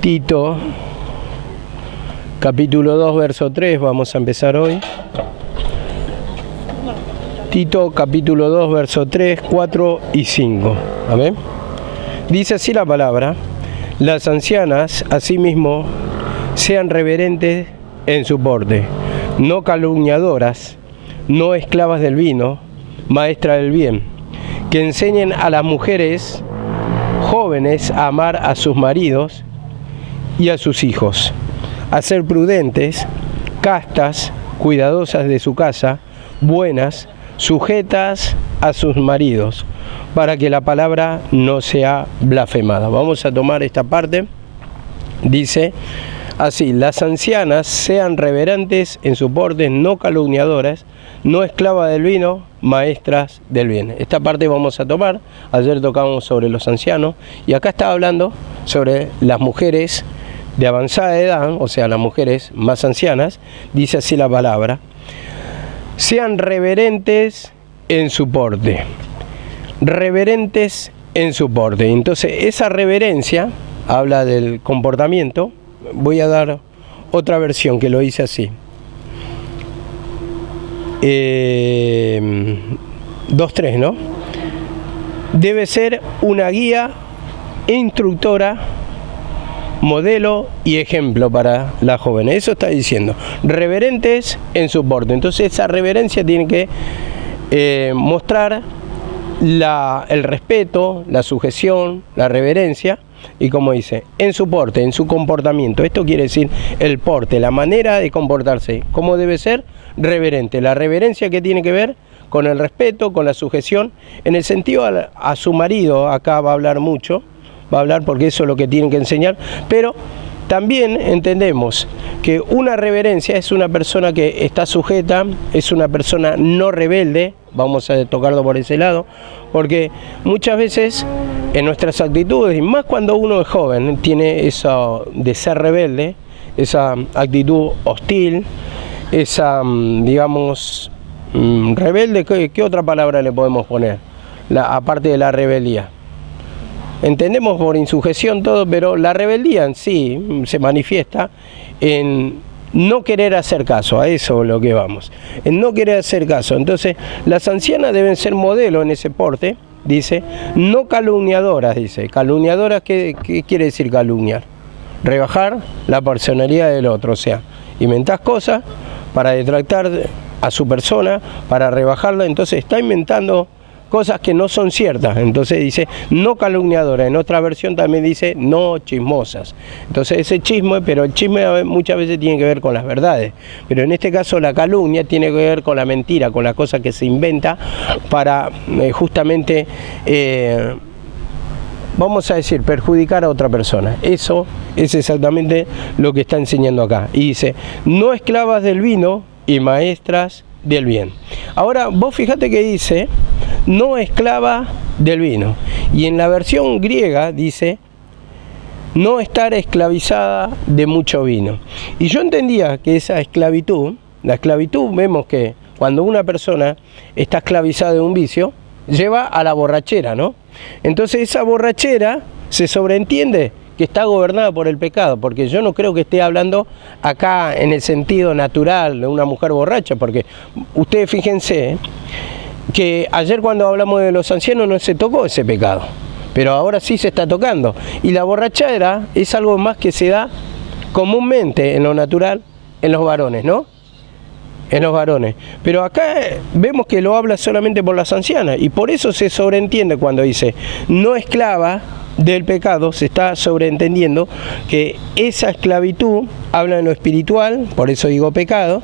Tito, capítulo 2, verso 3, vamos a empezar hoy. Tito, capítulo 2, verso 3, 4 y 5. Amén. Dice así la palabra: las ancianas, asimismo, sean reverentes en su porte, no calumniadoras, no esclavas del vino, maestras del bien, que enseñen a las mujeres jóvenes a amar a sus maridos y a sus hijos, a ser prudentes, castas, cuidadosas de su casa, buenas, sujetas a sus maridos, para que la palabra no sea blasfemada. Vamos a tomar esta parte. Dice así: las ancianas sean reverentes en su porte, no calumniadoras, no esclavas del vino, maestras del bien. Esta parte vamos a tomar. Ayer tocamos sobre los ancianos y acá estaba hablando sobre las mujeres de avanzada edad, o sea, las mujeres más ancianas. Dice así la palabra: sean reverentes en su porte. Reverentes en su porte. Entonces, esa reverencia habla del comportamiento. Voy a dar otra versión que lo dice así. 2.3, ¿no? Debe ser una guía, instructora, modelo y ejemplo para las jóvenes. Eso está diciendo. Reverentes en su porte. Entonces, esa reverencia tiene que mostrar el respeto, la sujeción, la reverencia, y como dice, en su porte, en su comportamiento. Esto quiere decir el porte, la manera de comportarse. ¿Cómo debe ser? Reverente. La reverencia que tiene que ver con el respeto, con la sujeción, en el sentido a su marido. Acá va a hablar mucho, va a hablar porque eso es lo que tienen que enseñar, pero también entendemos que una reverencia es una persona que está sujeta, es una persona no rebelde. Vamos a tocarlo por ese lado, porque muchas veces en nuestras actitudes, y más cuando uno es joven, tiene eso de ser rebelde, esa actitud hostil, esa, digamos, rebelde. ¿Qué otra palabra le podemos poner? Aparte de la rebeldía. Entendemos por insujeción todo, pero la rebeldía en sí se manifiesta en no querer hacer caso. A eso es lo que vamos, en no querer hacer caso. Entonces, las ancianas deben ser modelo en ese porte, dice, no calumniadoras, dice. Calumniadoras, ¿qué quiere decir calumniar? Rebajar la personalidad del otro, o sea, inventás cosas para detractar a su persona, para rebajarla. Entonces está inventando cosas que no son ciertas. Entonces dice no calumniadoras. En otra versión también dice no chismosas. Entonces ese chisme, pero el chisme muchas veces tiene que ver con las verdades, pero en este caso la calumnia tiene que ver con la mentira, con la cosa que se inventa para justamente vamos a decir, perjudicar a otra persona. Eso es exactamente lo que está enseñando acá. Y dice, no esclavas del vino y maestras del bien. Ahora, vos fíjate que dice, no esclava del vino. Y en la versión griega dice, no estar esclavizada de mucho vino. Y yo entendía que esa esclavitud, la esclavitud, vemos que cuando una persona está esclavizada de un vicio, lleva a la borrachera, ¿no? Entonces esa borrachera se sobreentiende que está gobernada por el pecado, porque yo no creo que esté hablando acá en el sentido natural de una mujer borracha, porque ustedes fíjense que ayer cuando hablamos de los ancianos no se tocó ese pecado, pero ahora sí se está tocando. Y la borrachera es algo más que se da comúnmente en lo natural en los varones, ¿no? En los varones. Pero acá vemos que lo habla solamente por las ancianas, y por eso se sobreentiende cuando dice no esclava del pecado, se está sobreentendiendo que esa esclavitud habla de lo espiritual, por eso digo pecado,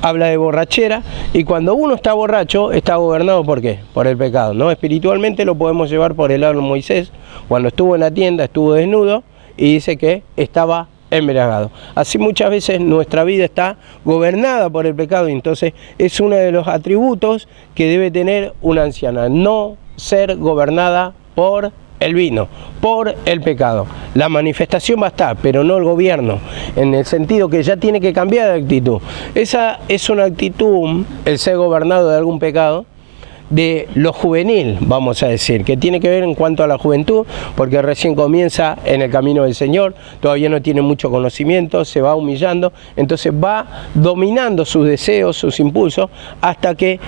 habla de borrachera, y cuando uno está borracho está gobernado ¿por qué? Por el pecado, ¿no? Espiritualmente lo podemos llevar por el lado de Moisés, cuando estuvo en la tienda, estuvo desnudo, y dice que estaba embriagado. Así muchas veces nuestra vida está gobernada por el pecado, y entonces es uno de los atributos que debe tener una anciana, no ser gobernada por el vino, por el pecado. La manifestación va a estar, pero no el gobierno, en el sentido que ya tiene que cambiar de actitud. Esa es una actitud, el ser gobernado de algún pecado, de lo juvenil, vamos a decir, que tiene que ver en cuanto a la juventud, porque recién comienza en el camino del Señor, todavía no tiene mucho conocimiento, se va humillando, entonces va dominando sus deseos, sus impulsos, hasta que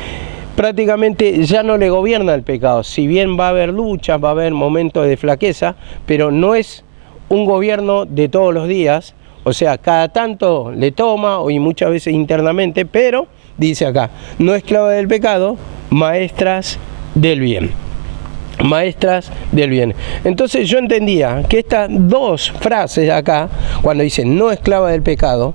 prácticamente ya no le gobierna el pecado. Si bien va a haber luchas, va a haber momentos de flaqueza, pero no es un gobierno de todos los días, o sea, cada tanto le toma, y muchas veces internamente, pero, dice acá, no esclava del pecado, maestras del bien. Maestras del bien. Entonces yo entendía que estas dos frases acá, cuando dice no esclava del pecado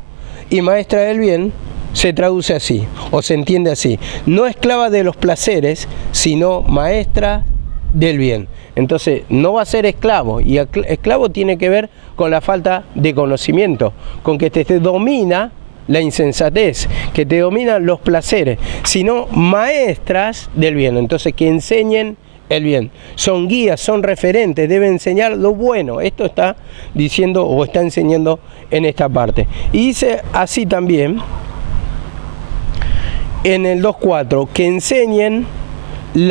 y maestra del bien, se traduce así, o se entiende así. No esclava de los placeres, sino maestra del bien. Entonces no va a ser esclavo, y esclavo tiene que ver con la falta de conocimiento, con que te domina la insensatez, que te dominan los placeres, sino maestras del bien. Entonces que enseñen el bien, son guías, son referentes, deben enseñar lo bueno. Esto está diciendo o está enseñando en esta parte. Y dice así también en el 2.4, que enseñen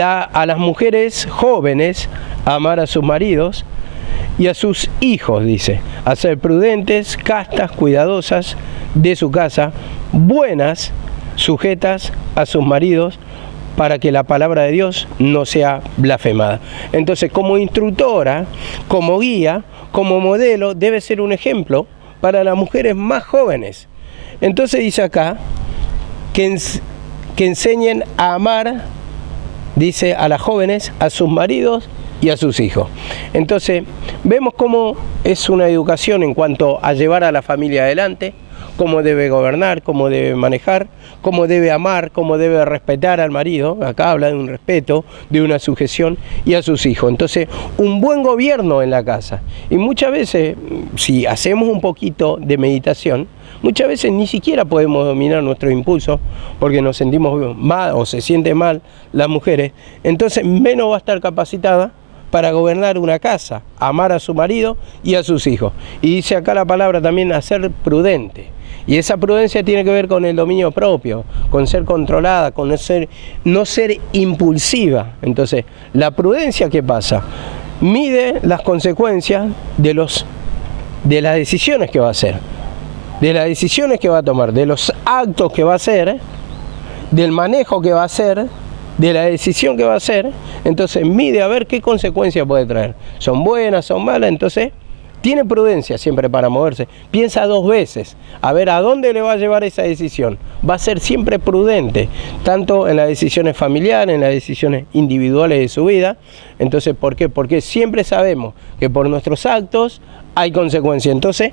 a las mujeres jóvenes a amar a sus maridos y a sus hijos, dice, a ser prudentes, castas, cuidadosas de su casa, buenas, sujetas a sus maridos, para que la palabra de Dios no sea blasfemada. Entonces, como instructora, como guía, como modelo, debe ser un ejemplo para las mujeres más jóvenes. Entonces dice acá que enseñen a amar, dice, a las jóvenes, a sus maridos y a sus hijos. Entonces, vemos cómo es una educación en cuanto a llevar a la familia adelante, cómo debe gobernar, cómo debe manejar, cómo debe amar, cómo debe respetar al marido. Acá habla de un respeto, de una sujeción, y a sus hijos. Entonces, un buen gobierno en la casa. Y muchas veces, si hacemos un poquito de meditación, muchas veces ni siquiera podemos dominar nuestros impulsos porque nos sentimos mal o se sienten mal las mujeres. Entonces, menos va a estar capacitada para gobernar una casa, amar a su marido y a sus hijos. Y dice acá la palabra también a ser prudente. Y esa prudencia tiene que ver con el dominio propio, con ser controlada, con no ser impulsiva. Entonces, la prudencia, ¿qué pasa? Mide las consecuencias de las decisiones que va a hacer, de las decisiones que va a tomar, de los actos que va a hacer, del manejo que va a hacer, de la decisión que va a hacer. Entonces mide a ver qué consecuencias puede traer. ¿Son buenas, son malas? Entonces tiene prudencia siempre para moverse. Piensa dos veces, a ver a dónde le va a llevar esa decisión. Va a ser siempre prudente, tanto en las decisiones familiares, en las decisiones individuales de su vida. Entonces, ¿por qué? Porque siempre sabemos que por nuestros actos hay consecuencias. Entonces,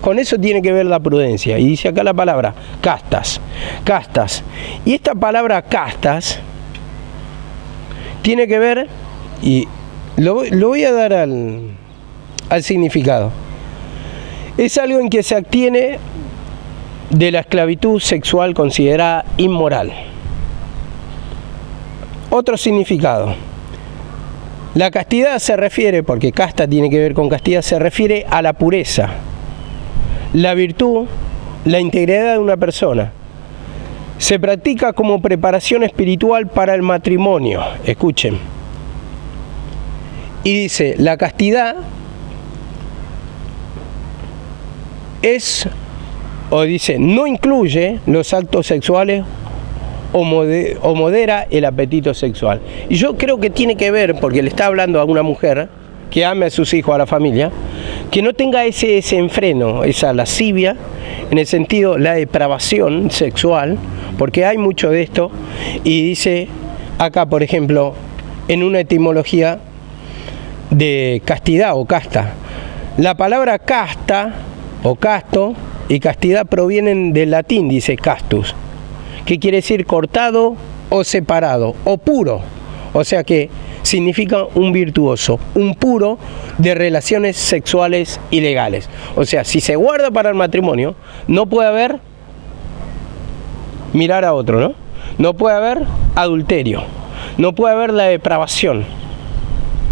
con eso tiene que ver la prudencia. Y dice acá la palabra castas. Castas. Y esta palabra castas tiene que ver, y lo voy a dar al significado. Es algo en que se abstiene de la esclavitud sexual considerada inmoral. Otro significado. La castidad se refiere, porque casta tiene que ver con castidad, se refiere a la pureza, la virtud, la integridad de una persona. Se practica como preparación espiritual para el matrimonio. Escuchen. Y dice, la castidad no incluye los actos sexuales o modera el apetito sexual. Y yo creo que tiene que ver, porque le está hablando a una mujer que ame a sus hijos, a la familia, que no tenga ese desenfreno, esa lascivia, en el sentido, la depravación sexual, porque hay mucho de esto. Y dice acá, por ejemplo, en una etimología de castidad o casta, la palabra casta o casto y castidad provienen del latín, dice castus, que quiere decir cortado o separado o puro, o sea que significa un virtuoso, un puro de relaciones sexuales ilegales. O sea, si se guarda para el matrimonio, no puede haber mirar a otro, ¿no? No puede haber adulterio, no puede haber la depravación,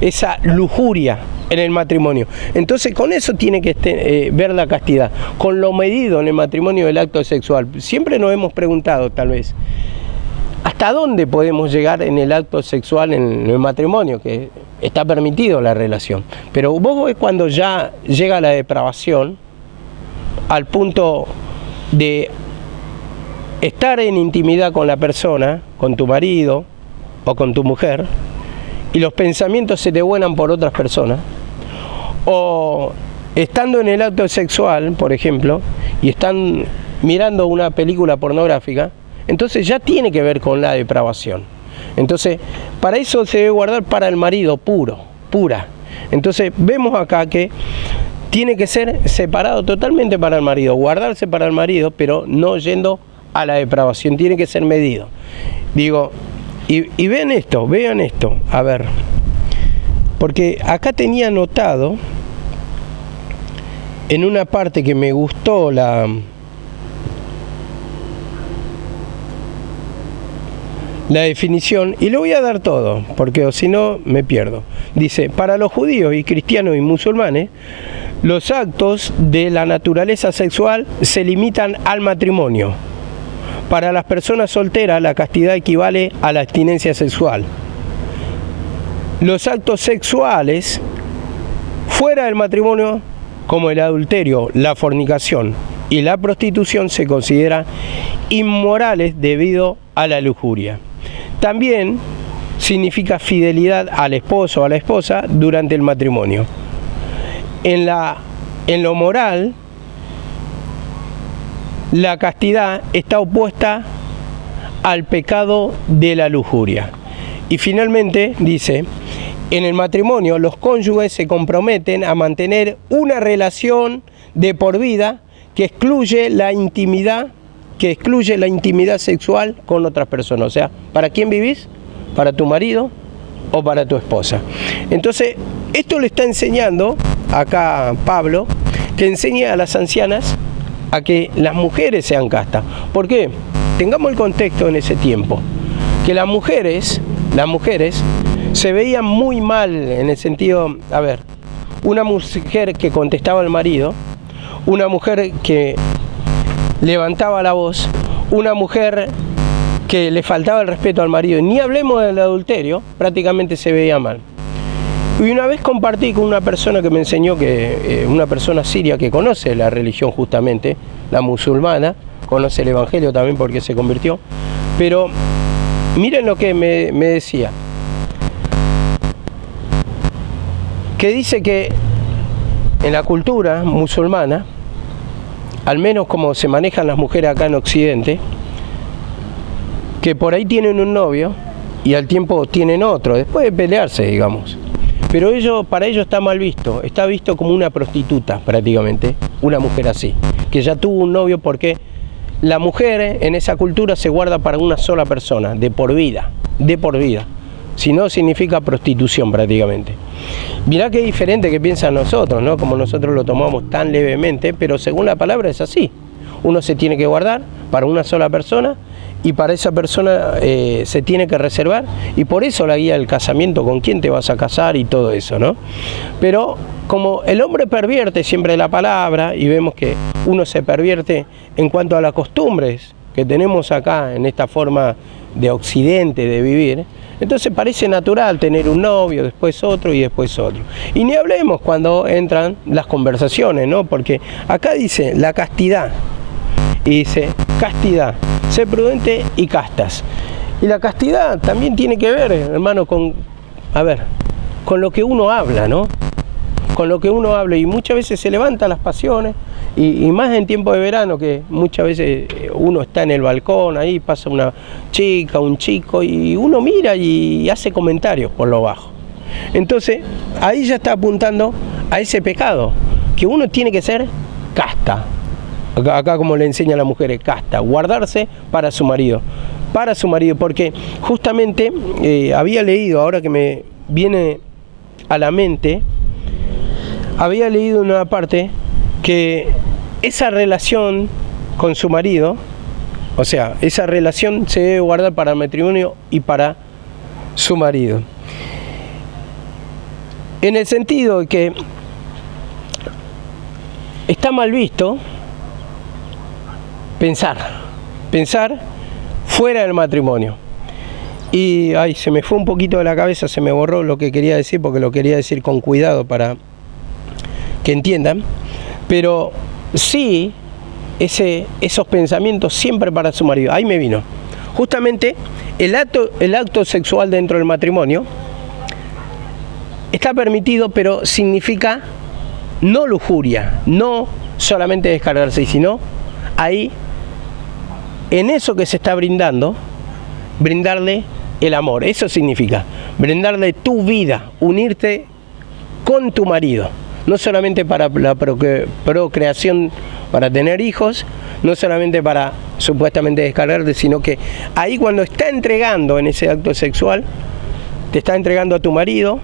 esa lujuria en el matrimonio. Entonces con eso tiene que ver la castidad, con lo medido en el matrimonio del acto sexual. Siempre nos hemos preguntado, tal vez, ¿hasta dónde podemos llegar en el acto sexual, en el matrimonio? Que está permitido la relación. Pero vos ves cuando ya llega la depravación, al punto de estar en intimidad con la persona, con tu marido o con tu mujer, y los pensamientos se te vuelan por otras personas, o estando en el acto sexual, por ejemplo, y están mirando una película pornográfica, entonces ya tiene que ver con la depravación. Entonces, para eso se debe guardar para el marido pura. Entonces, vemos acá que tiene que ser separado totalmente para el marido, guardarse para el marido, pero no yendo a la depravación, tiene que ser medido. Digo, y vean esto, a ver, porque acá tenía anotado, en una parte que me gustó la definición, y le voy a dar todo, porque si no me pierdo. Dice, para los judíos y cristianos y musulmanes, los actos de la naturaleza sexual se limitan al matrimonio. Para las personas solteras, la castidad equivale a la abstinencia sexual. Los actos sexuales fuera del matrimonio, como el adulterio, la fornicación y la prostitución, se consideran inmorales debido a la lujuria. También significa fidelidad al esposo o a la esposa durante el matrimonio. En lo moral, la castidad está opuesta al pecado de la lujuria. Y finalmente dice, en el matrimonio los cónyuges se comprometen a mantener una relación de por vida que excluye la intimidad sexual con otras personas. O sea, ¿para quién vivís? ¿Para tu marido o para tu esposa? Entonces, esto le está enseñando acá Pablo, que enseña a las ancianas a que las mujeres sean castas. ¿Por qué? Tengamos el contexto en ese tiempo, que las mujeres se veían muy mal en el sentido, a ver, una mujer que contestaba al marido, una mujer que levantaba la voz, una mujer que le faltaba el respeto al marido, ni hablemos del adulterio, prácticamente se veía mal. Y una vez compartí con una persona que me enseñó, una persona siria que conoce la religión justamente, la musulmana, conoce el evangelio también porque se convirtió, pero miren lo que me decía, que dice que en la cultura musulmana, al menos como se manejan las mujeres acá en Occidente, que por ahí tienen un novio y al tiempo tienen otro, después de pelearse, digamos. Pero para ellos está mal visto, está visto como una prostituta prácticamente, una mujer así, que ya tuvo un novio, porque la mujer en esa cultura se guarda para una sola persona, de por vida, si no significa prostitución prácticamente. Mirá qué diferente que piensan nosotros, ¿no? Como nosotros lo tomamos tan levemente, pero según la palabra es así. Uno se tiene que guardar para una sola persona, y para esa persona se tiene que reservar, y por eso la guía del casamiento, con quién te vas a casar y todo eso, ¿no? Pero como el hombre pervierte siempre la palabra, y vemos que uno se pervierte en cuanto a las costumbres que tenemos acá en esta forma de Occidente de vivir, entonces parece natural tener un novio, después otro y después otro. Y ni hablemos cuando entran las conversaciones, ¿no? Porque acá dice la castidad, y dice castidad, ser prudente y castas. Y la castidad también tiene que ver, hermano, con lo que uno habla, ¿no? Con lo que uno habla, y muchas veces se levantan las pasiones, y más en tiempo de verano, que muchas veces uno está en el balcón, ahí pasa una chica, un chico, y uno mira y hace comentarios por lo bajo. Entonces, ahí ya está apuntando a ese pecado, que uno tiene que ser casta. Acá como le enseña a las mujeres, casta, guardarse para su marido, porque justamente había leído, ahora que me viene a la mente, había leído en una parte que esa relación con su marido, o sea, esa relación se debe guardar para el matrimonio y para su marido. En el sentido de que está mal visto pensar fuera del matrimonio. Y ay, se me fue un poquito de la cabeza, se me borró lo que quería decir, porque lo quería decir con cuidado para que entiendan. Pero sí, esos pensamientos siempre para su marido. Ahí me vino. Justamente el acto sexual dentro del matrimonio está permitido, pero significa no lujuria, no solamente descargarse, sino ahí, en eso que se está brindando, brindarle el amor. Eso significa brindarle tu vida, unirte con tu marido, no solamente para la procreación, para tener hijos, no solamente para supuestamente descargarte, sino que ahí cuando está entregando en ese acto sexual, te está entregando a tu marido,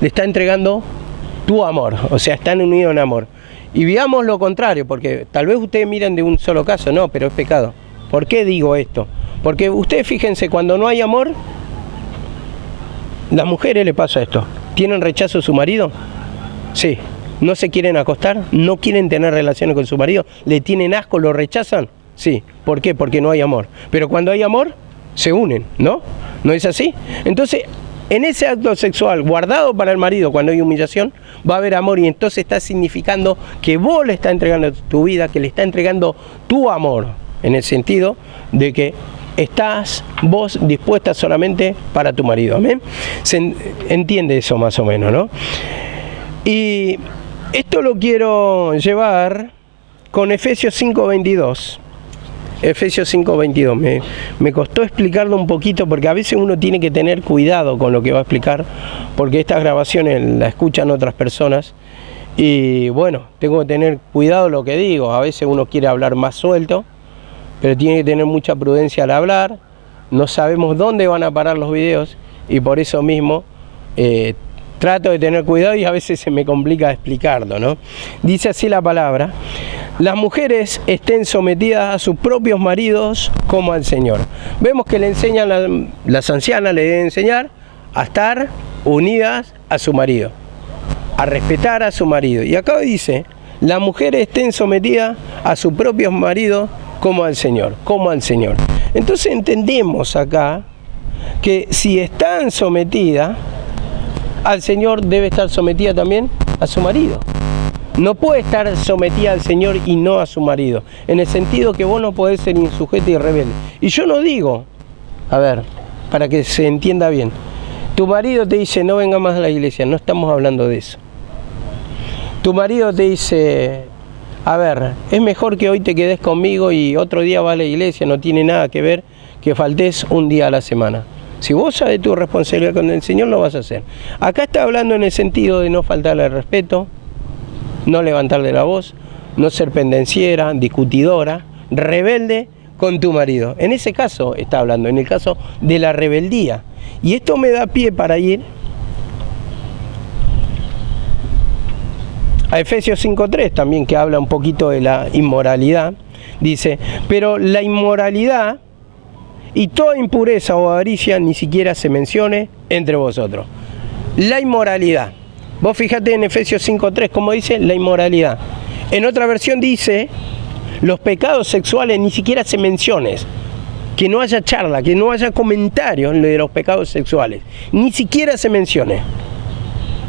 le está entregando tu amor, o sea, están unidos en amor. Y veamos lo contrario, porque tal vez ustedes miran de un solo caso, no, pero es pecado. ¿Por qué digo esto? Porque ustedes fíjense, cuando no hay amor, las mujeres le pasa esto. ¿Tienen rechazo a su marido? Sí. ¿No se quieren acostar? ¿No quieren tener relaciones con su marido? ¿Le tienen asco? ¿Lo rechazan? Sí. ¿Por qué? Porque no hay amor. Pero cuando hay amor, se unen, ¿no? ¿No es así? Entonces, en ese acto sexual guardado para el marido, cuando hay humillación, va a haber amor, y entonces está significando que vos le estás entregando tu vida, que le estás entregando tu amor, en el sentido de que estás vos dispuesta solamente para tu marido. ¿Amén? Se entiende eso más o menos, ¿no? Y esto lo quiero llevar con Efesios 5:22. Efesios 5:22. Me costó explicarlo un poquito, porque a veces uno tiene que tener cuidado con lo que va a explicar, porque estas grabaciones las escuchan otras personas y bueno, tengo que tener cuidado lo que digo. A veces uno quiere hablar más suelto, pero tiene que tener mucha prudencia al hablar. No sabemos dónde van a parar los videos y por eso mismo trato de tener cuidado, y a veces se me complica explicarlo, ¿no? Dice así la palabra: las mujeres estén sometidas a sus propios maridos como al Señor. Vemos que le enseñan, las ancianas le deben enseñar a estar unidas a su marido, a respetar a su marido. Y acá dice, las mujeres estén sometidas a sus propios maridos como al Señor, como al Señor. Entonces entendemos acá que si están sometidas al Señor, debe estar sometida también a su marido. No puede estar sometida al Señor y no a su marido, en el sentido que vos no podés ser insujeta y rebelde. Y yo no digo, a ver, para que se entienda bien, tu marido te dice no venga más a la iglesia, no estamos hablando de eso. Tu marido te dice, a ver, es mejor que hoy te quedes conmigo y otro día vas a la iglesia, no tiene nada que ver que faltes un día a la semana. Si vos sabes tu responsabilidad con el Señor, lo vas a hacer. Acá está hablando en el sentido de no faltarle el respeto, no levantarle la voz, no ser pendenciera, discutidora, rebelde con tu marido. En ese caso está hablando, en el caso de la rebeldía. Y esto me da pie para ir a Efesios 5:3 también, que habla un poquito de la inmoralidad. Dice, pero la inmoralidad y toda impureza o avaricia ni siquiera se mencione entre vosotros. La inmoralidad. Vos fíjate en Efesios 5:3 cómo dice la inmoralidad. En otra versión dice, los pecados sexuales ni siquiera se menciones. Que no haya charla, que no haya comentarios de los pecados sexuales. Ni siquiera se mencione.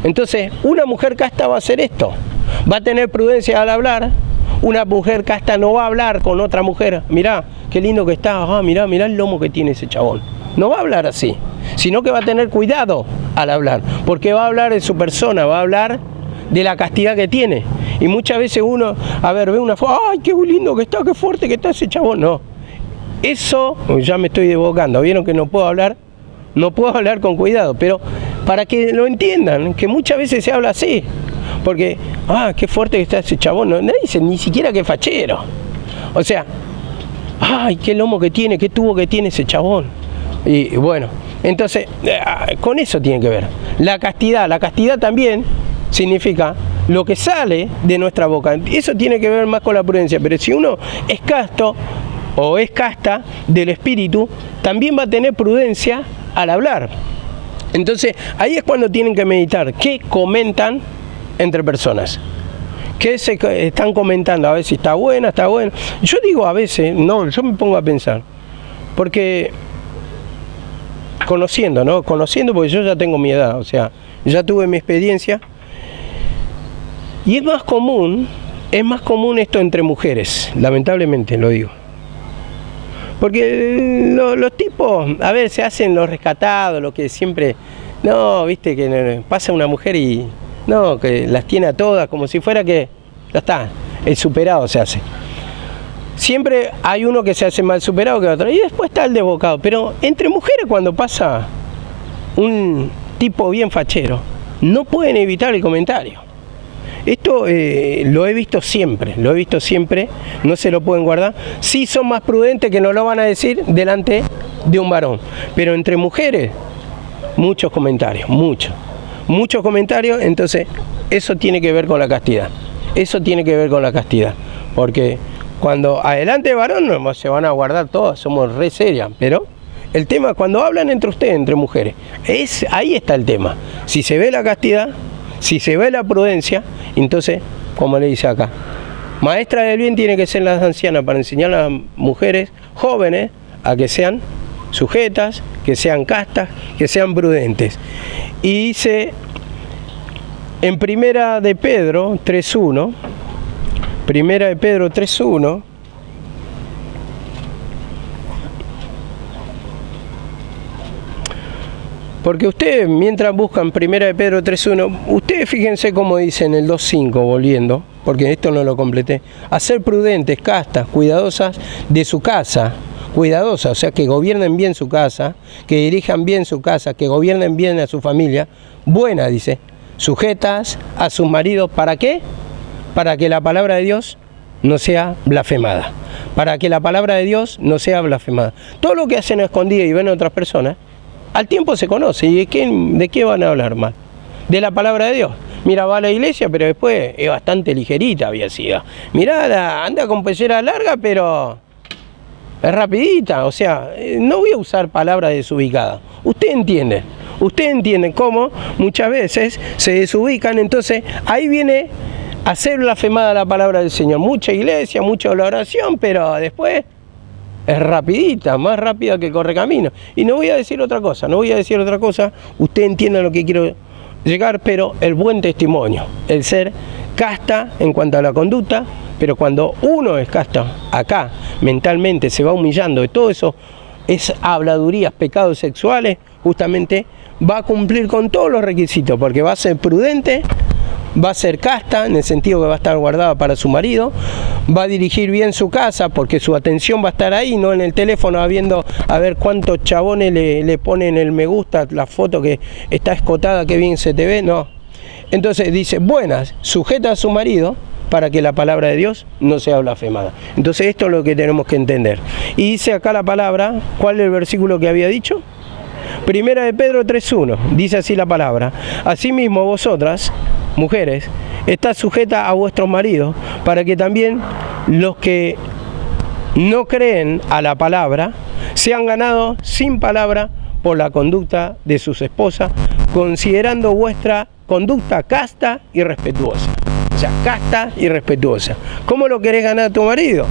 Entonces, una mujer casta va a hacer esto. Va a tener prudencia al hablar. Una mujer casta no va a hablar con otra mujer. Mirá, qué lindo que está. Mirá el lomo que tiene ese chabón. No va a hablar así, sino que va a tener cuidado al hablar. Porque va a hablar de su persona, va a hablar de la castidad que tiene. Y muchas veces uno, a ver, ve una foto, ¡ay, qué lindo que está, qué fuerte que está ese chabón! No. Eso, ya me estoy desbocando. Vieron que no puedo hablar con cuidado, pero para que lo entiendan, que muchas veces se habla así. Porque, qué fuerte que está ese chabón. No, nadie dice ni siquiera que fachero. O sea, ¡ay, qué lomo que tiene, qué tubo que tiene ese chabón! Y bueno, entonces, con eso tiene que ver. La castidad también significa lo que sale de nuestra boca. Eso tiene que ver más con la prudencia. Pero si uno es casto o es casta del espíritu, también va a tener prudencia al hablar. Entonces, ahí es cuando tienen que meditar. ¿Qué comentan entre personas? ¿Qué se están comentando? A ver si está buena, está buena. Yo digo a veces, no, yo me pongo a pensar. Porque conociendo, ¿no? Conociendo porque yo ya tengo mi edad, o sea, ya tuve mi experiencia. Y es más común esto entre mujeres, lamentablemente lo digo. Porque los tipos, a ver, se hacen los rescatados, lo que siempre, no, viste, que pasa una mujer y, no, que las tiene a todas, como si fuera que, ya está, el superado se hace. Siempre hay uno que se hace más superado que otro, y después está el desbocado. Pero entre mujeres cuando pasa un tipo bien fachero, no pueden evitar el comentario. Esto lo he visto siempre, no se lo pueden guardar. Sí son más prudentes que no lo van a decir delante de un varón. Pero entre mujeres, muchos comentarios, muchos comentarios, entonces eso tiene que ver con la castidad. Porque cuando adelante varón no se van a guardar todas, somos re serias, pero el tema cuando hablan entre ustedes, entre mujeres, ahí está el tema. Si se ve la castidad, si se ve la prudencia, entonces, como le dice acá, maestra del bien tiene que ser las ancianas para enseñar a las mujeres jóvenes a que sean sujetas, que sean castas, que sean prudentes. Y dice en Primera de Pedro 3.1, porque ustedes, mientras buscan Primera de Pedro 3.1, ustedes fíjense cómo dice en el 2.5, volviendo, porque esto no lo completé, a ser prudentes, castas, cuidadosas de su casa, cuidadosas, o sea, que gobiernen bien su casa, que dirijan bien su casa, que gobiernen bien a su familia, buena, dice, sujetas a sus maridos, ¿para qué? Para que la palabra de Dios no sea blasfemada, Todo lo que hacen a escondidas y ven a otras personas, al tiempo se conoce. ¿Y de qué van a hablar mal? De la palabra de Dios. Mira, va a la iglesia, pero después es bastante ligerita, había sido. Mirá, anda con pellera larga, pero es rapidita. O sea, no voy a usar palabras desubicadas. Usted entiende cómo muchas veces se desubican. Entonces, ahí viene a ser blasfemada la palabra del Señor. Mucha iglesia, mucha oración, pero después es rapidita, más rápida que corre camino. Y no voy a decir otra cosa, usted entiende a lo que quiero llegar, pero el buen testimonio, el ser casta en cuanto a la conducta, pero cuando uno es casta, acá, mentalmente se va humillando de todo eso, es habladurías, pecados sexuales, justamente va a cumplir con todos los requisitos, porque va a ser prudente, va a ser casta, en el sentido que va a estar guardada para su marido, va a dirigir bien su casa, porque su atención va a estar ahí, no en el teléfono viendo a ver cuántos chabones le ponen el me gusta, la foto que está escotada, que bien se te ve, no. Entonces dice, buenas, sujeta a su marido, para que la palabra de Dios no sea blasfemada. Entonces esto es lo que tenemos que entender. Y dice acá la palabra, ¿cuál es el versículo que había dicho? Primera de Pedro 3.1, dice así la palabra, asimismo vosotras, mujeres, está sujeta a vuestros maridos, para que también los que no creen a la palabra sean ganados sin palabra por la conducta de sus esposas, considerando vuestra conducta casta y respetuosa. O sea, casta y respetuosa. ¿Cómo lo querés ganar a tu marido?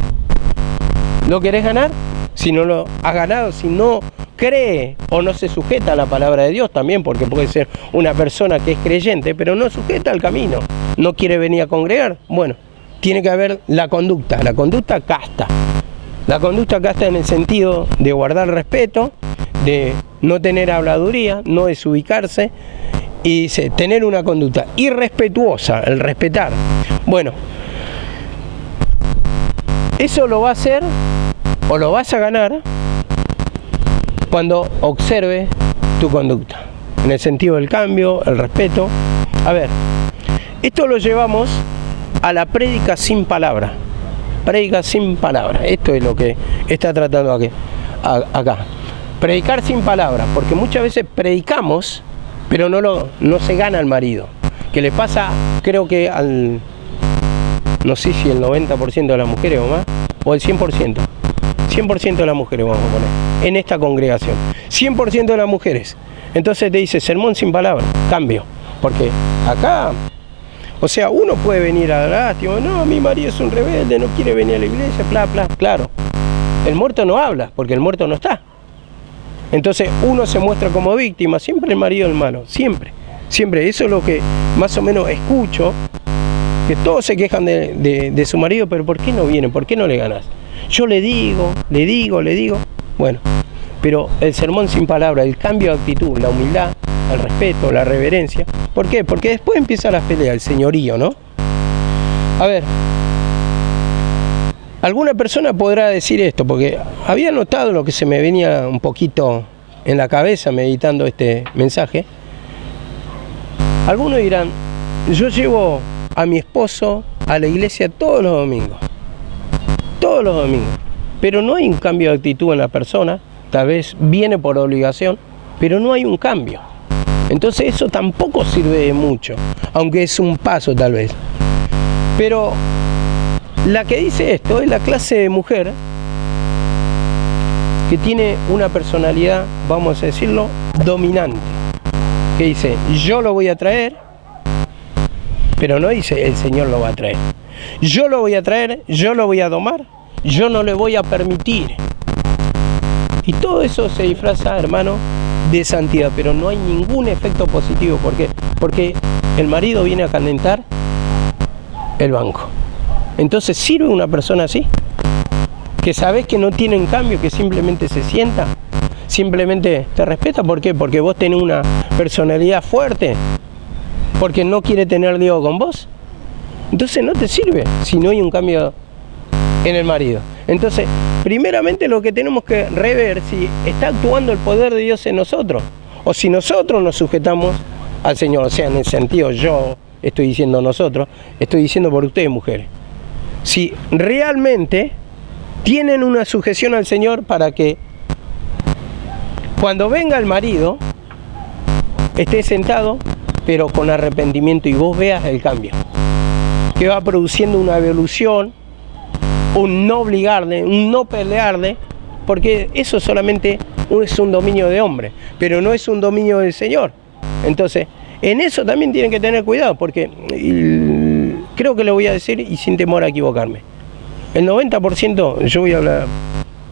¿Lo querés ganar? Si no lo has ganado, si no cree o no se sujeta a la palabra de Dios también, porque puede ser una persona que es creyente, pero no sujeta al camino, no quiere venir a congregar. Bueno, tiene que haber la conducta casta. La conducta casta en el sentido de guardar respeto, de no tener habladuría, no desubicarse, y dice, tener una conducta irrespetuosa, el respetar. Bueno, eso lo va a hacer o lo vas a ganar cuando observe tu conducta, en el sentido del cambio, el respeto. A ver, esto lo llevamos a la prédica sin palabra. Esto es lo que está tratando acá. Predicar sin palabras, porque muchas veces predicamos, pero no se gana al marido. Que le pasa, creo que no sé si el 90% de las mujeres o más, o el 100%. 100% de las mujeres vamos a poner, en esta congregación. 100% de las mujeres. Entonces te dice, sermón sin palabras, cambio. Porque acá, o sea, uno puede venir a lástima, no, mi marido es un rebelde, no quiere venir a la iglesia, claro. El muerto no habla, porque el muerto no está. Entonces uno se muestra como víctima, siempre el marido es el malo, siempre. Eso es lo que más o menos escucho, que todos se quejan de su marido, pero ¿por qué no viene? ¿Por qué no le ganas? Yo le digo, bueno, pero el sermón sin palabras, el cambio de actitud, la humildad, el respeto, la reverencia. ¿Por qué? Porque después empieza la pelea, el señorío, ¿no? A ver, alguna persona podrá decir esto, porque había notado lo que se me venía un poquito en la cabeza meditando este mensaje. Algunos dirán, yo llevo a mi esposo a la iglesia todos los domingos, pero no hay un cambio de actitud en la persona, tal vez viene por obligación, pero no hay un cambio. Entonces eso tampoco sirve de mucho, aunque es un paso tal vez. Pero la que dice esto es la clase de mujer que tiene una personalidad, vamos a decirlo, dominante. Que dice, yo lo voy a traer, pero no dice el Señor lo va a traer. Yo lo voy a traer, yo lo voy a domar, yo no le voy a permitir. Y todo eso se disfraza, hermano, de santidad, pero no hay ningún efecto positivo. ¿Por qué? Porque el marido viene a calentar el banco. Entonces, ¿sirve una persona así? Que sabes que no tiene en cambio, que simplemente se sienta, simplemente te respeta. ¿Por qué? Porque vos tenés una personalidad fuerte, porque no quiere tener lío con vos. Entonces no te sirve si no hay un cambio en el marido. Entonces, primeramente lo que tenemos que rever si está actuando el poder de Dios en nosotros, o si nosotros nos sujetamos al Señor. O sea, en el sentido, yo estoy diciendo nosotros, estoy diciendo por ustedes, mujeres. Si realmente tienen una sujeción al Señor para que cuando venga el marido esté sentado, pero con arrepentimiento, y vos veas el cambio, que va produciendo una evolución, un no obligarle, un no pelearle, porque eso solamente es un dominio de hombre, pero no es un dominio del Señor. Entonces, en eso también tienen que tener cuidado, porque creo que lo voy a decir y sin temor a equivocarme. El 90%, yo voy a hablar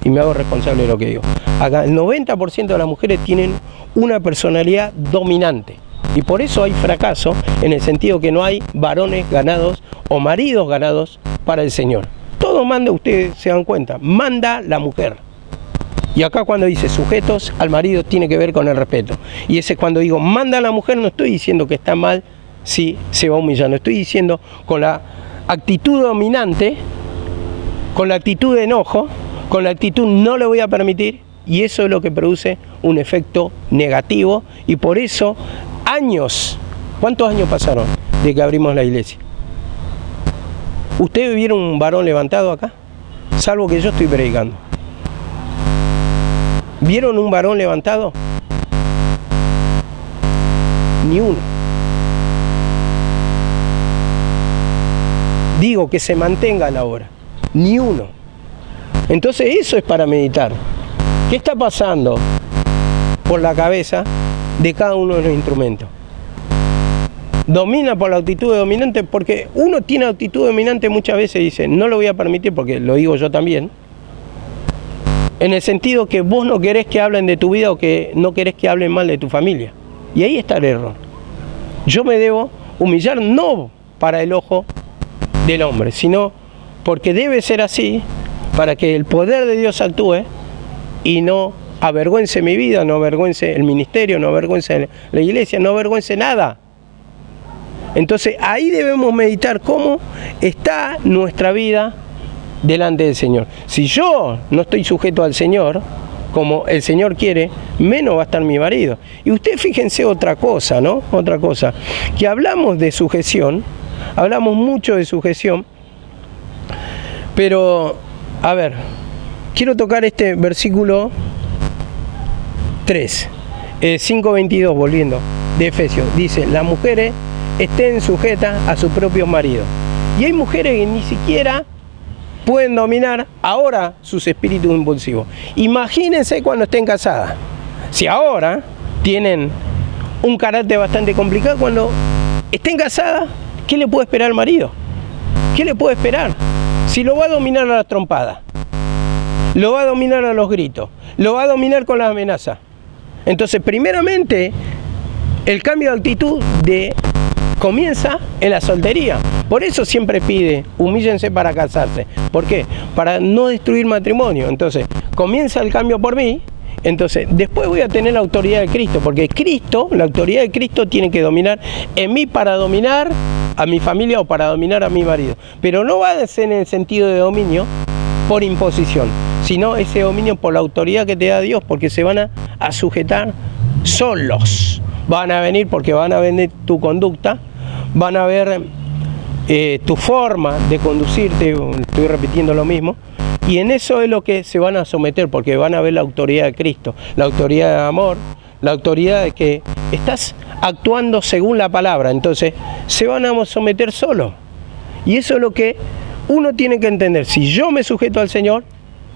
y me hago responsable de lo que digo. Acá, el 90% de las mujeres tienen una personalidad dominante. Y por eso hay fracaso, en el sentido que no hay varones ganados o maridos ganados para el Señor. Todo manda, ustedes se dan cuenta, manda la mujer. Y acá cuando dice sujetos al marido tiene que ver con el respeto. Y ese cuando digo manda a la mujer, no estoy diciendo que está mal si se va humillando. Estoy diciendo con la actitud dominante, con la actitud de enojo, con la actitud no le voy a permitir. Y eso es lo que produce un efecto negativo. Y por eso años, ¿cuántos años pasaron de que abrimos la iglesia? ¿Ustedes vieron un varón levantado acá? Salvo que yo estoy predicando. ¿Vieron un varón levantado? Ni uno. Digo que se mantenga la obra. Ni uno. Entonces eso es para meditar. ¿Qué está pasando por la cabeza de cada uno de los instrumentos? Domina por la actitud dominante, porque uno tiene actitud dominante muchas veces y dice, no lo voy a permitir, porque lo digo yo también, en el sentido que vos no querés que hablen de tu vida o que no querés que hablen mal de tu familia. Y ahí está el error. Yo me debo humillar no para el ojo del hombre, sino porque debe ser así para que el poder de Dios actúe y no avergüence mi vida, no avergüence el ministerio, no avergüence la iglesia, no avergüence nada. Entonces ahí debemos meditar cómo está nuestra vida delante del Señor. Si yo no estoy sujeto al Señor, como el Señor quiere, menos va a estar mi marido. Y usted fíjense otra cosa, ¿no? Otra cosa, que hablamos de sujeción, hablamos mucho de sujeción, pero, a ver, quiero tocar este versículo 3, 5:22, volviendo, de Efesios. Dice, las mujeres estén sujetas a sus propios maridos. Y hay mujeres que ni siquiera pueden dominar ahora sus espíritus impulsivos. Imagínense cuando estén casadas. Si ahora tienen un carácter bastante complicado, cuando estén casadas, ¿qué le puede esperar al marido? ¿Qué le puede esperar? Si lo va a dominar a las trompadas, lo va a dominar a los gritos, lo va a dominar con las amenazas. Entonces, primeramente, el cambio de actitud comienza en la soltería. Por eso siempre pide, humíllense para casarse. ¿Por qué? Para no destruir matrimonio. Entonces, comienza el cambio por mí. Entonces, después voy a tener la autoridad de Cristo, porque Cristo, la autoridad de Cristo tiene que dominar en mí para dominar a mi familia o para dominar a mi marido. Pero no va a ser en el sentido de dominio por imposición, sino ese dominio por la autoridad que te da Dios, porque se van a sujetar solos. Van a venir porque van a ver tu conducta, van a ver tu forma de conducirte, estoy repitiendo lo mismo, y en eso es lo que se van a someter, porque van a ver la autoridad de Cristo, la autoridad de amor, la autoridad de que estás actuando según la palabra. Entonces se van a someter solos, y eso es lo que uno tiene que entender. Si yo me sujeto al Señor,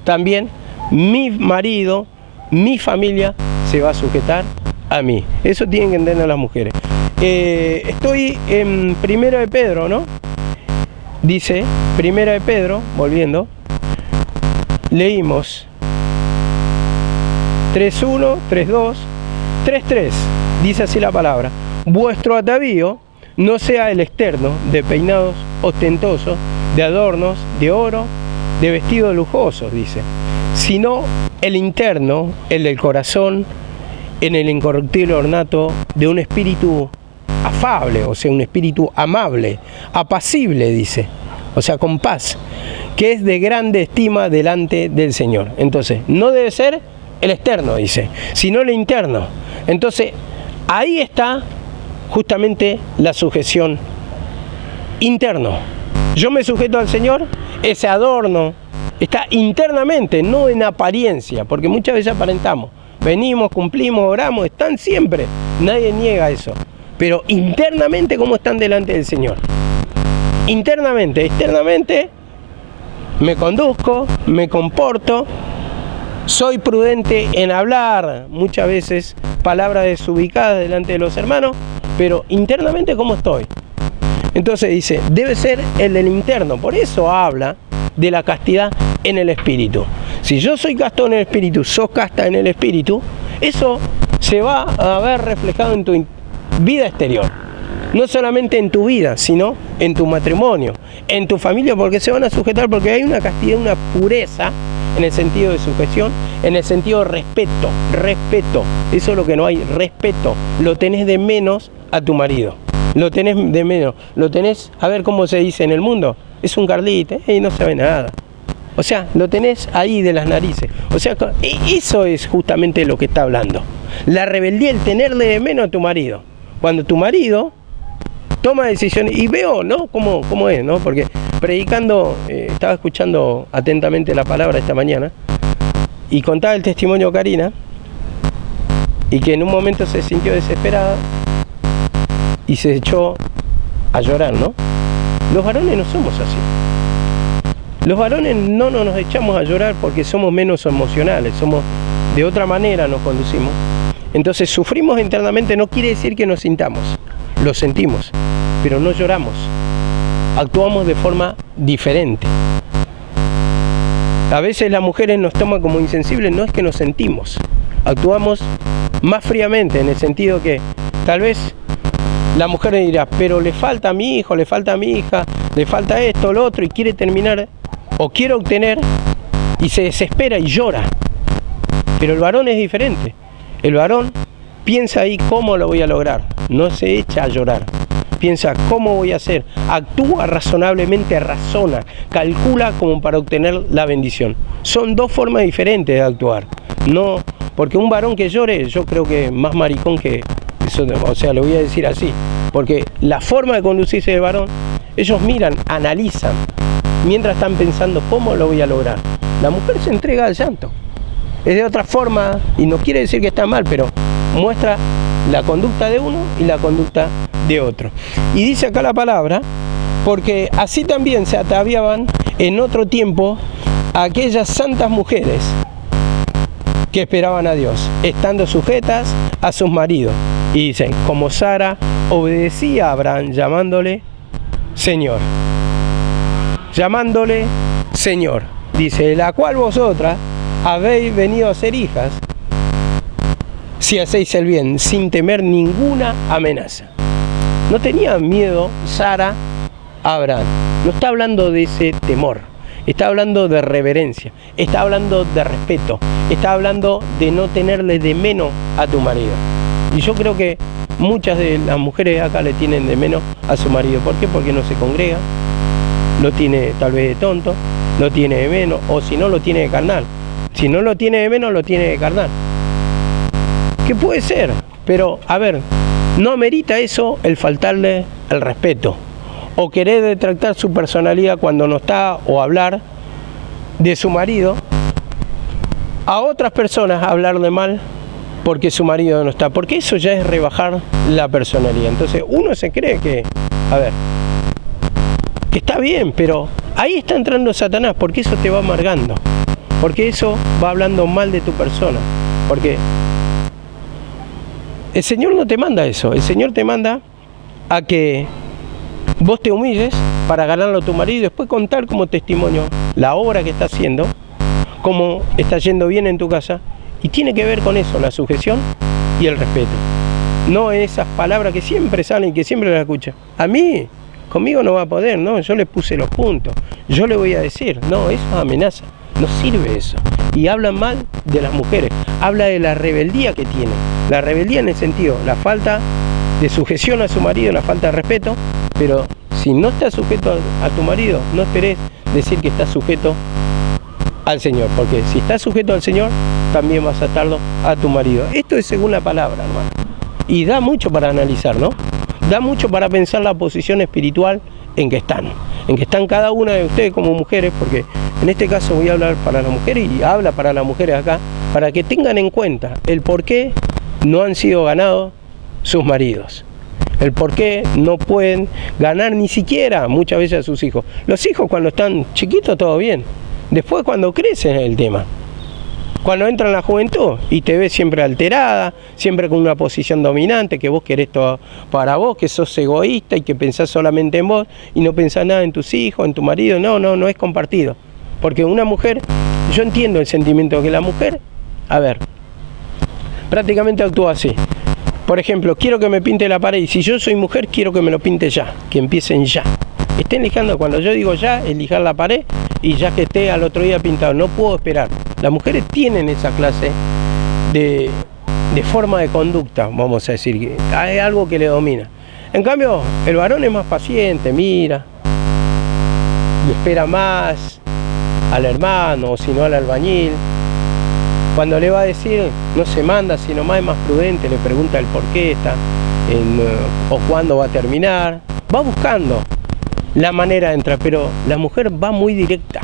también mi marido, mi familia se va a sujetar a mí. Eso tienen que entender las mujeres. Estoy en Primera de Pedro, ¿no? Dice, Primera de Pedro, volviendo, leímos 3.1, 3.2, 3.3, dice así la palabra: vuestro atavío no sea el externo, de peinados ostentosos, de adornos, de oro, de vestidos lujosos, dice, sino el interno, el del corazón, en el incorruptible ornato de un espíritu afable, o sea, un espíritu amable, apacible, dice, o sea, con paz, que es de grande estima delante del Señor. Entonces, no debe ser el externo, dice, sino el interno. Entonces, ahí está justamente la sujeción interno. Yo me sujeto al Señor, ese adorno está internamente, no en apariencia, porque muchas veces aparentamos. Venimos, cumplimos, oramos, están siempre, nadie niega eso. Pero internamente, ¿cómo están delante del Señor? Internamente, externamente, me conduzco, me comporto, soy prudente en hablar, muchas veces palabras desubicadas delante de los hermanos, pero internamente, ¿cómo estoy? Entonces dice, debe ser el del interno, por eso habla de la castidad en el espíritu. Si yo soy casto en el espíritu, sos casta en el espíritu, eso se va a ver reflejado en tu vida exterior. No solamente en tu vida, sino en tu matrimonio, en tu familia, porque se van a sujetar, porque hay una castidad, una pureza en el sentido de sujeción, en el sentido de respeto, eso es lo que no hay, respeto, lo tenés de menos a tu marido, lo tenés de menos, lo tenés, a ver cómo se dice en el mundo, es un Carlito, y no sabe nada. O sea, lo tenés ahí de las narices. O sea, eso es justamente lo que está hablando. La rebeldía, el tenerle de menos a tu marido. Cuando tu marido toma decisiones, y veo, ¿no? Cómo es, ¿no? Porque predicando, estaba escuchando atentamente la palabra esta mañana, y contaba el testimonio de Karina, y que en un momento se sintió desesperada, y se echó a llorar, ¿no? Los varones no somos así. Los varones no nos echamos a llorar porque somos menos emocionales, somos de otra manera, nos conducimos. Entonces, sufrimos internamente no quiere decir que nos sintamos, lo sentimos, pero no lloramos, actuamos de forma diferente. A veces las mujeres nos toman como insensibles, no es que nos sentimos, actuamos más fríamente, en el sentido que tal vez la mujer dirá, pero le falta a mi hijo, le falta a mi hija, le falta esto, lo otro, y quiere terminar o quiere obtener y se desespera y llora. Pero el varón es diferente. El varón piensa ahí cómo lo voy a lograr, no se echa a llorar. Piensa cómo voy a hacer, actúa razonablemente, razona, calcula como para obtener la bendición. Son dos formas diferentes de actuar. No, porque un varón que llore, yo creo que es más maricón que eso, o sea, lo voy a decir así, porque la forma de conducirse del varón, ellos miran, analizan, mientras están pensando cómo lo voy a lograr. La mujer se entrega al llanto. Es de otra forma, y no quiere decir que está mal, pero muestra la conducta de uno y la conducta de otro. Y dice acá la palabra, porque así también se ataviaban en otro tiempo aquellas santas mujeres que esperaban a Dios, estando sujetas a sus maridos. Y dicen, como Sara obedecía a Abraham llamándole Señor. Llamándole Señor. Dice, la cual vosotras habéis venido a ser hijas si hacéis el bien sin temer ninguna amenaza. No tenía miedo Sara a Abraham. No está hablando de ese temor, está hablando de reverencia, está hablando de respeto, está hablando de no tenerle de menos a tu marido. Y yo creo que muchas de las mujeres acá le tienen de menos a su marido. ¿Por qué? Porque no se congrega, lo tiene tal vez de tonto, lo tiene de menos, o si no lo tiene de carnal. Si no lo tiene de menos, lo tiene de carnal. ¿Qué puede ser? Pero, a ver, no amerita eso el faltarle el respeto, o querer detractar su personalidad cuando no está, o hablar de su marido a otras personas, hablarle mal porque su marido no está, porque eso ya es rebajar la personalidad. Entonces uno se cree que, a ver, que está bien, pero ahí está entrando Satanás, porque eso te va amargando, porque eso va hablando mal de tu persona, porque el Señor no te manda eso, el Señor te manda a que vos te humilles para ganarlo a tu marido y después contar como testimonio la obra que está haciendo, cómo está yendo bien en tu casa. Y tiene que ver con eso, la sujeción y el respeto. No esas palabras que siempre salen y que siempre las escuchan. A mí, conmigo no va a poder, no, yo le puse los puntos, yo le voy a decir, no, eso es amenaza, no sirve eso. Y hablan mal de las mujeres, habla de la rebeldía que tienen. La rebeldía en el sentido, la falta de sujeción a su marido, la falta de respeto, pero si no estás sujeto a tu marido, no esperes decir que estás sujeto al Señor, porque si estás sujeto al Señor, también vas a estarlo a tu marido. Esto es según la palabra, hermano. Y da mucho para analizar, ¿no? Da mucho para pensar la posición espiritual en que están cada una de ustedes como mujeres, porque en este caso voy a hablar para las mujeres y habla para las mujeres acá, para que tengan en cuenta el por qué no han sido ganados sus maridos. El por qué no pueden ganar ni siquiera muchas veces a sus hijos. Los hijos cuando están chiquitos todo bien, después cuando crecen es el tema. Cuando entra en la juventud y te ves siempre alterada, siempre con una posición dominante, que vos querés todo para vos, que sos egoísta y que pensás solamente en vos y no pensás nada en tus hijos, en tu marido, no es compartido. Porque una mujer, yo entiendo el sentimiento que la mujer, a ver, prácticamente actúa así. Por ejemplo, quiero que me pinte la pared y si yo soy mujer quiero que me lo pinte ya, que empiecen ya. Estén lijando, cuando yo digo ya, es lijar la pared y ya que esté al otro día pintado, no puedo esperar. Las mujeres tienen esa clase de forma de conducta, vamos a decir, que hay algo que le domina. En cambio, el varón es más paciente, mira, y espera más al hermano o si no al albañil. Cuando le va a decir, no se manda, sino más es más prudente, le pregunta el por qué está, o cuándo va a terminar. Va buscando la manera de entrar, pero la mujer va muy directa.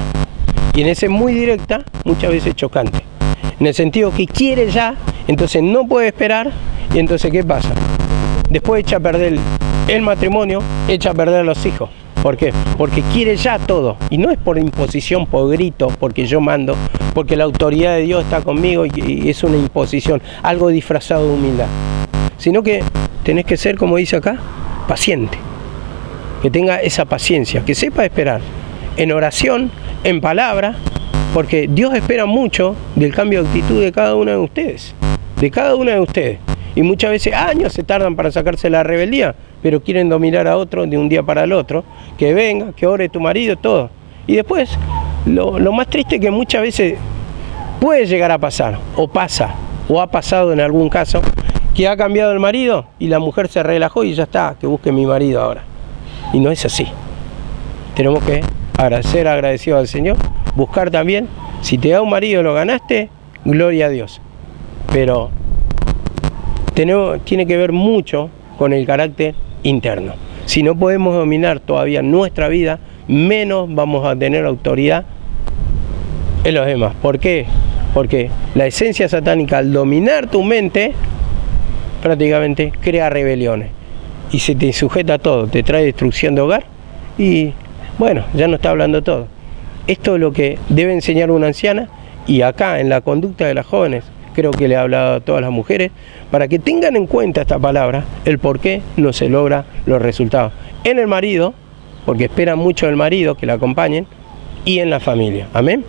Y en ese muy directa, muchas veces chocante. En el sentido que quiere ya, entonces no puede esperar, y entonces ¿qué pasa? Después echa a perder el matrimonio, echa a perder a los hijos. ¿Por qué? Porque quiere ya todo. Y no es por imposición, por grito, porque yo mando, porque la autoridad de Dios está conmigo y es una imposición, algo disfrazado de humildad. Sino que tenés que ser, como dice acá, paciente. Que tenga esa paciencia, que sepa esperar. En oración, en palabra, porque Dios espera mucho del cambio de actitud de cada uno de ustedes. De cada uno de ustedes. Y muchas veces años se tardan para sacarse la rebeldía, pero quieren dominar a otro de un día para el otro, que venga, que ore tu marido, todo. Y después, lo más triste es que muchas veces puede llegar a pasar, o pasa, o ha pasado en algún caso, que ha cambiado el marido y la mujer se relajó y ya está, que busque mi marido ahora. Y no es así. Tenemos que ser agradecidos al Señor, buscar también, si te da un marido y lo ganaste, gloria a Dios. Pero tiene que ver mucho con el carácter interno. Si no podemos dominar todavía nuestra vida, menos vamos a tener autoridad en los demás. ¿Por qué? Porque la esencia satánica, al dominar tu mente, prácticamente crea rebeliones. Y se te sujeta todo, te trae destrucción de hogar y, bueno, ya no está hablando todo. Esto es lo que debe enseñar una anciana y acá en la conducta de las jóvenes, creo que le he hablado a todas las mujeres, para que tengan en cuenta esta palabra, el por qué no se logra los resultados. En el marido, porque esperan mucho del marido que la acompañen, y en la familia. Amén.